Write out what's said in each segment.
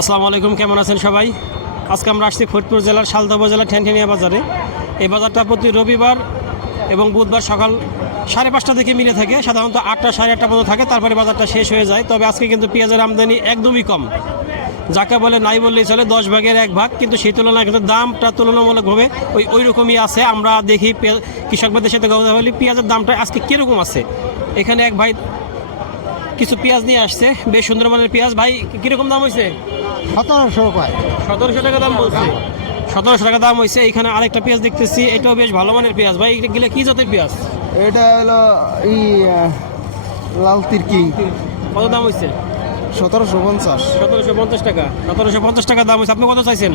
আসসালামু আলাইকুম, কেমন আছেন সবাই? আজকে আমরা আসছি ফরিদপুর জেলার শালদা উপজেলার ঠ্যানঠ্যানিয়া বাজারে। এই বাজারটা প্রতি রবিবার এবং বুধবার সকাল সাড়ে পাঁচটা থেকে মিলে থাকে, সাধারণত আটটা সাড়ে আটটা পর্যন্ত থাকে, তারপরে বাজারটা শেষ হয়ে যায়। তবে আজকে কিন্তু পেঁয়াজের আমদানি একদমই কম। যাকে বলে নাই বললেই চলে, দশ ভাগের এক ভাগ, কিন্তু সেই তুলনায় কিন্তু দামটা তুলনামূলকভাবে ওই ওই রকমই আছে। আমরা দেখি কৃষকদের সাথে কথা বলি, পেঁয়াজের দামটা আজকে কীরকম আছে? এখানে এক ভাই কিছু পেঁয়াজ নিয়ে আসছে বেশ সুন্দর মানের পেঁয়াজ। ভাই কীরকম দাম হয়েছে সতেরোশো কয়। সতেরোশো টাকা দাম বলছে। সতেরোশো টাকা দাম হয়েছে এখানে আরেকটা পেঁয়াজ দেখতেছি এটাও বেশ ভালো মানের পেঁয়াজ। ভাই এটা গেলে কি জাতের পেঁয়াজ? এটা হলো ই আহ, লাল তিরকি কত দাম হয়েছে সতেরোশো পঞ্চাশ। সতেরোশো পঞ্চাশ টাকা। সতেরোশো পঞ্চাশ টাকা দাম হয়েছে আপনি কত চাইছেন?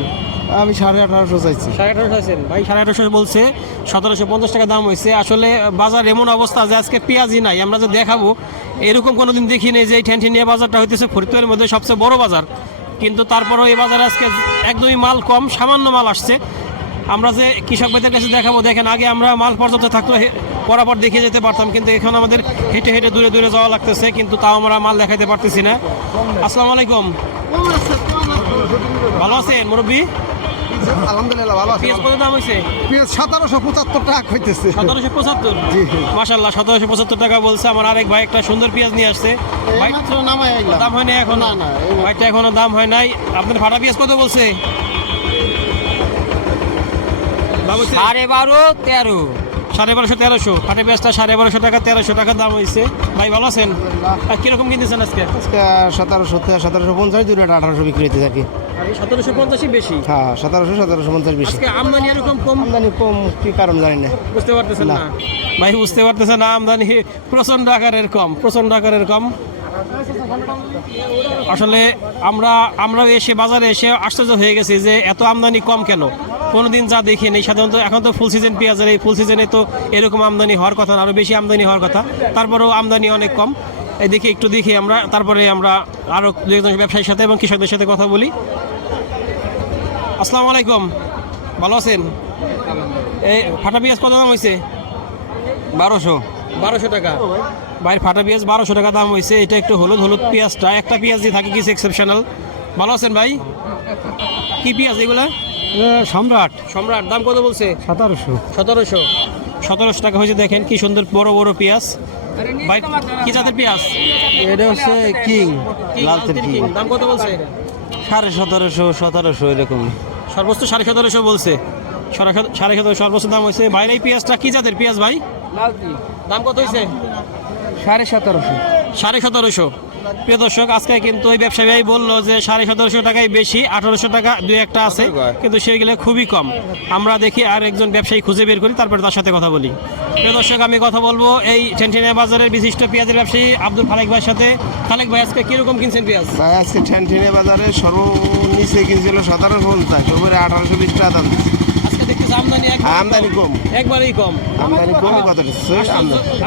আমি সাড়ে আঠারোশো চাইছি। সাড়ে আঠারোশো চাইছেন। ভাই সাড়ে আঠারোশো বলছে। সতেরোশো পঞ্চাশ টাকা দাম হয়েছে আসলে বাজার এমন অবস্থা যে আজকে পেঁয়াজই নাই। আমরা যে দেখাবো এরকম কোনোদিন দেখিনি যে এই ঠ্যানঠেনিয়া বাজারটা হইতেছে ফরিদপুরের মধ্যে সবচেয়ে বড় বাজার। কিন্তু তারপরেও এই বাজারে আজকে একদমই মাল কম, সামান্য মাল আসছে। আমরা যে কৃষক কাছে দেখাবো, দেখেন, আগে আমরা মাল পর্যাপ্ত থাকলে পরাপর দেখিয়ে যেতে পারতাম, কিন্তু এখন আমাদের হেঁটে হেঁটে দূরে দূরে যাওয়া লাগতেছে, কিন্তু তাও আমরা মাল দেখাতে পারতেছি না। আসসালামু আলাইকুম। ভালো আছেন মুরব্বী? আলহামদুলিল্লাহ ভালো পেঁয়াজ কত দাম হয়েছে পেঁয়াজ সতেরোশো পঁচাত্তর টাকা হইতেছে সতেরোশো পঁচাত্তর? জি। মাসাল্লাহ সতেরোশো পঁচাত্তর টাকা বলছে। আমার আরেক ভাই একটা সুন্দর পেঁয়াজ নিয়ে আসছে। দাম হয় এখন? না, না, ভাইটা এখনও দাম হয় নাই। আপনার ফাটা পেঁয়াজ কত বলছে? সাড়ে বারো তেরো। সাড়ে বারোশো তেরোশো। ফাটা পেঁয়াজটা সাড়ে বারোশো টাকা তেরোশো টাকা দাম হয়েছে ভাই ভালো আছেন? আর কীরকম কিনতেছেন আজকে? আজকে সতেরোশো সতেরোশো পঞ্চাশ দুটো আঠারোশো বিক্রি হতে থাকি সতেরোশো পঞ্চাশই বেশি? হ্যাঁ সতেরোশো সতেরোশো পঞ্চাশ বেশি। আমদানি এরকম কম? আমদানি কম কি কারণ জানি না। বুঝতে পারতেছেন না। না। ভাই বুঝতে পারতেছেন না আমদানি প্রচণ্ড আকারের কম প্রচণ্ড আকারের কম। আসলে আমরা আমরা এসে বাজারে এসে আশ্চর্য হয়ে গেছি যে এত আমদানি কম কেন? কোনোদিন যা দেখি নেই। সাধারণত এখন তো ফুল সিজন পেঁয়াজের এই ফুল সিজনে তো এরকম আমদানি হওয়ার কথা না আরও বেশি আমদানি হওয়ার কথা। তারপরেও আমদানি অনেক কম। দেখি একটু দেখি আমরা তারপরে আমরা আরও দু একজন ব্যবসায়ীর সাথে এবং কৃষকদের সাথে কথা বলি। আসসালামু আলাইকুম। ভালো আছেন? এই ফাটা পেঁয়াজ কত দাম হয়েছে বারোশো। বারোশো টাকা। বাইরের ফাটা পেঁয়াজ বারোশো টাকা দাম হয়েছে এটা একটু হলুদ হলুদ পেঁয়াজটা একটা পেঁয়াজ দিয়ে থাকে কিছু এক্সেপশনাল ভালো আছেন ভাই? কি পেঁয়াজ এগুলা? সম্রাট। সম্রাট দাম কত বলছে? সতেরোশো। সতেরোশো। সতেরোশো টাকা হয়েছে দেখেন কি সুন্দর বড় বড় পেঁয়াজ। ভাই কি জাতের পেঁয়াজ? এটা হচ্ছে কিং লাল লাল তিরকি। দাম কত বলছে? সাড়ে সতেরোশো সতেরোশো এরকম। সর্বোচ্চ সাড়ে সতেরোশো বলছে। সাড়ে সত- সাড়ে সতেরো সর্বোচ্চ দাম হয়েছে। বাইরে এই পেঁয়াজটা কি জাতের পেঁয়াজ ভাই? দাম কত হয়েছে? সাড়ে সতেরোশো। সাড়ে সতেরোশো। প্রিয় দর্শক আজকে কিন্তু ওই ব্যবসায়ী বলল যে সাড়ে সতেরোশো টাকাই বেশি আঠারোশো টাকা দুই একটা আছে কিন্তু সেগুলো খুবই কম। আমরা দেখি আর একজন ব্যবসায়ী খুঁজে বের করি তারপরে তার সাথে কথা বলি। প্রিয় দর্শক আমি কথা বলব এই ঠেনঠেনিয়া বাজারের বিশিষ্ট পেঁয়াজের ব্যবসায়ী আব্দুল খালেক ভাইয়ের সাথে। খালেক ভাই আজকে কীরকম কিনছেন পেঁয়াজ? ভাই আজকে ঠ্যানঠেনে বাজারে সর্বনিচে কিনছিল সতেরোশো পঞ্চাশ উপরে আঠারোশো বিশ টাকা দাম আমদানি কম। একবারেই কম। আমদানি কম কত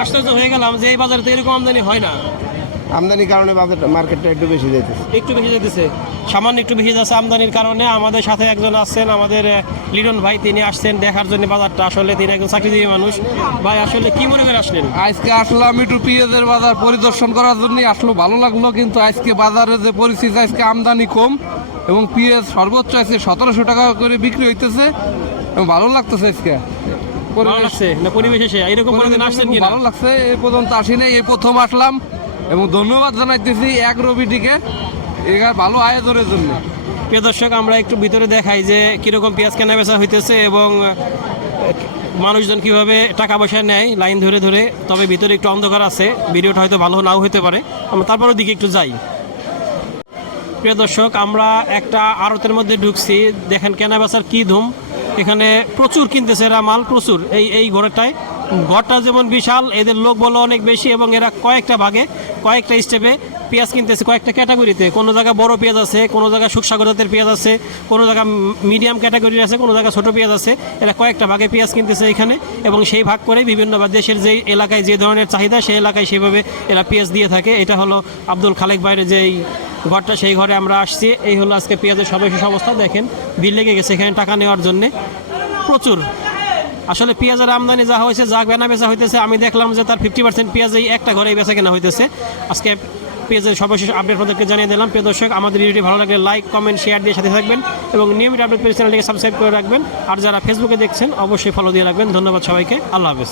আশ্চর্য হয়ে গেলাম যে এই বাজারে তো এরকম আমদানি হয় না। আমদানির কারণে মার্কেটটা একটু বেশি যেতেছে একটু বেশি যেতেছে সামান্য একটু বেশি যাচ্ছে আমদানির কারণে। আমাদের সাথে একজন আসছেন আমাদের লিডন ভাই। তিনি আসছেন দেখার জন্য বাজারটা। আসলে তিনি একজন চাকরিজীবী মানুষ। ভাই আসলে কি মনে করে আসলেন? আজকে আসলাম একটু পেঁয়াজের বাজার পরিদর্শন করার জন্য। আসলো ভালো লাগল কিন্তু আজকে বাজারে যে পরিস্থিতি আজকে আমদানি কম এবং পেঁয়াজ সর্বোচ্চ আজকে সতেরোশো টাকা করে বিক্রি হইতেছে। এবং ভালো লাগতেছে আজকে। পরিবেশ- না পরিবেশ এরকম ভালো লাগছে। এই পর্যন্ত আসি নাই এই প্রথম আসলাম। এবং ধন্যবাদ জানাইতেছি এক রবিটিকে এখানে ভালো আয়োজনের জন্য। প্রিয় দর্শক, আমরা একটু ভিতরে দেখাই যে কীরকম পেঁয়াজ কেনা বেচা হইতেছে এবং মানুষজন কীভাবে টাকা পয়সা নেয়, লাইন ধরে ধরে, তবে ভিতরে একটু অন্ধকার আছে, ভিডিওটা হয়তো ভালো নাও হতে পারে। আমরা তারপরের দিকে একটু যাই। প্রিয় দর্শক, আমরা একটা আড়তের মধ্যে ঢুকছি। দেখেন কেনা বেচার কি ধুম। এখানে প্রচুর কিনতেছে এরা, মাল প্রচুর। এই এই ঘরটায় ঘরটা যেমন বিশাল, এদের লোক বলো অনেক বেশি এবং এরা কয়েকটা ভাগে, কয়েকটা স্টেপে পেঁয়াজ কিনতেছে কয়েকটা ক্যাটাগরিতে। কোনো জায়গায় বড় পেঁয়াজ আছে, কোনো জায়গায় সুকসাগর জাতের পেঁয়াজ আছে, কোনো জায়গায় মিডিয়াম ক্যাটাগরির আছে, কোনো জায়গায় ছোটো পেঁয়াজ আছে। এরা কয়েকটা ভাগে পেঁয়াজ কিনতেছে এখানে এবং সেই ভাগ করে বিভিন্ন দেশের যেই এলাকায় যে ধরনের চাহিদা, সেই এলাকায় সেভাবে এরা পেঁয়াজ দিয়ে থাকে। এটা হলো আব্দুল খালেক বাইরের যেই ঘরটা, সেই ঘরে আমরা আসছি। এই হলো আজকে পেঁয়াজের সর্বশেষ অবস্থা। দেখেন ভিড় লেগে গেছে এখানে টাকা নেওয়ার জন্যে। প্রচুর। আসলে পেঁয়াজের আমদানি যা হয়েছে, যা বেনা বেচা হইতেছে, আমি দেখলাম যে তার ফিফটি পার্সেন্ট পেঁয়াজ এই একটা ঘরে বেচা কেনা হইতেছে। আজকে পেজের সর্বশেষ আপডেট আপনাদেরকে জানিয়ে দিলাম। প্রিয় দর্শক, আমাদের ভিডিওটি ভালো লাগলে লাইক কমেন্ট শেয়ার দিয়ে সাথে থাকবেন এবং নিয়মিত আপডেট পেয়ে চ্যানেলটিকে সাবস্ক্রাইব করে রাখবেন। আর যারা ফেসবুকে দেখছেন, অবশ্যই ফলো দিয়ে রাখবেন। ধন্যবাদ সবাইকে। আল্লাহ হাফেজ।